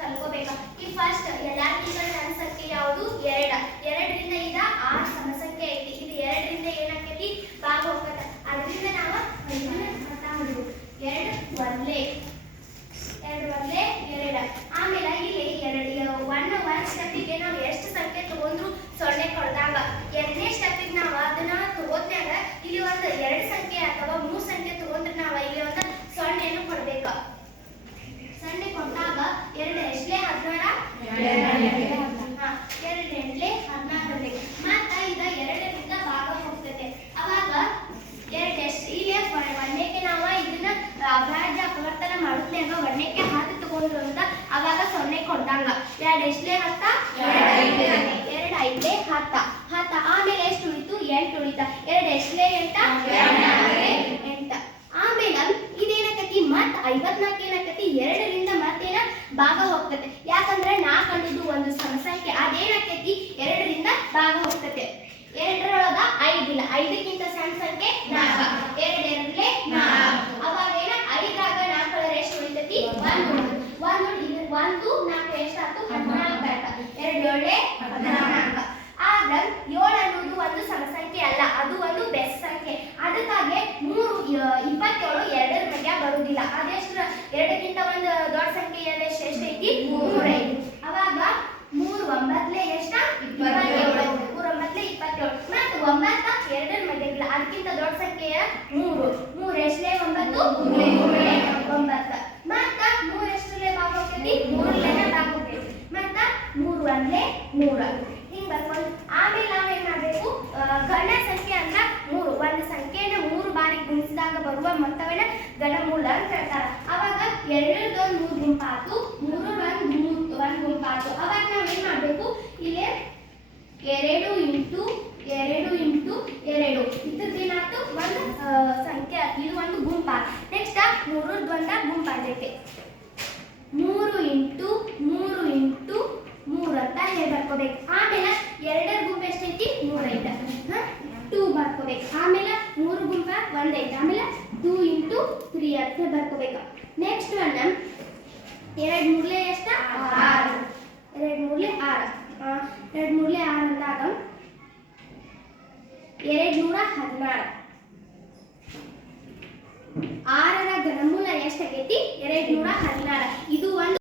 ಕಲ್ಕೋಬೇಕು. ಈ ಫಸ್ಟ್ ಎಲ್ಲಾರ್ಕಿಂತ ಸಣ್ಣ ಸಂಖ್ಯೆ ಯಾವುದು? 2. 2ರಿಂದ ಇದ 6 ಸಮಸಂಖ್ಯೆ ಐತಿ. ಇದು 2ರಿಂದ ಏನಾಕೈತಿ? ಭಾಗ ಹೋಗ್ತದೆ. ಅದರಿಂದ ನಾವು ಇದನ್ನ ಅರ್ಥ ಮಾಡ್ಬೇಕು. 2 ಒಂದ್ಲೆ 2. ಆಮೇಲೆ ಇಲ್ಲಿ 1 ಸ್ಟೆಪ್ಪಿಗೆ ನಾವು ಎಷ್ಟು ಸಂಖ್ಯೆ ತಗೊಂಡ್ರು 0 ಕೊಡ್ದಂಗ. 2ನೇ ಸ್ಟೆಪ್ಪಿಗೆ ನಾವು ಅದನ್ನ ತಗೋದ್ನಾಗ ಇಲ್ಲಿ ಒಂದು 2 ಸಂಖ್ಯೆ ಅಥವಾ 3 ಸಂಖ್ಯೆ ತಗೊಂಡ್ರೆ ನಾವು ಇಲ್ಲಿ ಒಂದು 0 ಕೊಡ್ಬೇಕು. 0 ಕೊಟ್ಟಾಗ 2 ಎಷ್ಟೇ 16 2 ಎಂಟ್ಲೆ 16 ಬರ್ತೈತಿ. ಮತ್ತ ಇದ 2ರಿಂದ ಭಾಗ ಹೋಗ್ತೈತೆ. ಅವಾಗ 2 ಎಷ್ಟು ಇಲ್ಲಿ 1ಕ್ಕೆ ನಾವು ಇದನ್ನ ಅಭಾಜ್ಯ ಅಪವರ್ತನ ಮಾಡುತ್ತೇವೆ. 1ಕ್ಕೆ 10 ತಗೊಂಡ್ರು ಅಂತ ಅವಾಗ 0 ಕೊಡ್ದಂಗ. 2 ಎಷ್ಟೇ 10 2 5 10. ಆಮೇಲೆ ಎಷ್ಟು ಉಳಿತು? 8 ಉಳಿತ. 2 ಎಷ್ಟೇ 8. ಆಮೇಲೆ ಇದೇನಕತಿ ಮತ್ 54 ಏನಕತಿ 2ರಿಂದ ಮತ್ತೇನ ಭಾಗ ಹೋಗ್ತತೆ. ಯಾಕಂದ್ರೆ 4 ಅನ್ನೋದು ಒಂದು ಸಮಸಂಖ್ಯೆ. ಅದೇನಕತಿ 2ರಿಂದ ಭಾಗ ಹೋಗ್ತತೆ. 2ರೊಳಗ 5 ಇಲ್ಲ. 5ಕ್ಕಿಂತ ಸಣ್ಣ ಸಂಖ್ಯೆ 4. 2 2 4. ಅವಾಗ ಏನ 5ರಾಗ 4 ಎಷ್ಟು ಉಳಿತತಿ? 1 4 ಎಷ್ಟಾಯ್ತು? 14 ಆಯ್ತು. 2 7 14. ಆಗ 7 ಅನ್ನೋದು ಒಂದು ಸಮಸಂಖ್ಯೆ ಅಲ್ಲ, ಅದು ಒಂದು ಬೆಸ ಸಂಖ್ಯೆ. ಅದಕ್ಕಾಗಿ 3 27 2ರ ಮಧ್ಯ ಬರುವುದಿಲ್ಲ. ಅದೆಷ್ಟು? 2ಕ್ಕಿಂತ ಒಂದು ದೊಡ್ಡ ಸಂಖ್ಯೆ ಎಷ್ಟೈತಿ? 3 ಐತಿ. ಅವಾಗ 3 9 ಎಷ್ಟು? 27. 3 9 27. ಮತ್ತು 9 2ರ ಮಧ್ಯ ಇಲ್ಲ. ಅದಕ್ಕಿಂತ ದೊಡ್ಡ ಸಂಖ್ಯೆ 3. 3 ಎಷ್ಟೇ 9 9. ಮತ್ತ 3 ಎಷ್ಟರಲ್ಲೇ ಭಾಗ ಹೋಗ್ತೈತಿ? 3ಲೇನೆ ಭಾಗ ಹೋಗ್ತೈತಿ. ಮತ್ತ 3 1 3 ಹಿಂಗ್ ಬರ್ಕೊಂಡು ಆಮೇಲೆ ನಾವು ಏನ್ ಮಾಡ್ಬೇಕು? ಗಣ ಸಂಖ್ಯೆ ಅಂದ್ರ 3. ಒಂದು ಸಂಖ್ಯೆನ 3 ಬಾರಿ ಗುಣಿಸಿದಾಗ ಬರುವ ಮೊತ್ತವನ್ನ ಗಣಮೂಲ ಅಂತ ಹೇಳ್ತಾರೆ. ಅವಾಗ 2 3 ಗುಂಪಾತು, 3 1 ಗುಂಪಾತು. ಅವಾಗ ನಾವ್ ಏನ್ ಮಾಡ್ಬೇಕು? ಇಲ್ಲಿ 2 ಇಂಟು 2 ಇದ್ರದ್ದೇನಾಯ್ತು? ಒಂದು ಸಂಖ್ಯೆ. ಇದು ಒಂದು ಗುಂಪ. ನೆಕ್ಸ್ಟ್ 3 ಒಂದ ಗುಂಪಾಗೈತೆ. 3 ಇಂಟು 3 ಅಂತ ಹೇಳಿ ಬರ್ಕೋಬೇಕು. ಆಮೇಲೆ 2ರ ಗುಂಪು ಎಷ್ಟೈತಿ? 3 ಐತೆ. 2 ಬರ್ಕೋಬೇಕು. ಆಮೇಲೆ 3 ಗುಂಪ 1 ಐತೆ. ಆಮೇಲೆ 2 ಇಂಟು 3 ಅಂತ ಬರ್ಕೋಬೇಕು. ನೆಕ್ಸ್ಟ್ ಒನ್ 2 3 ಎಷ್ಟು? 6. 2 3 6. 2 3 6 ಅಂದಾಗ 216.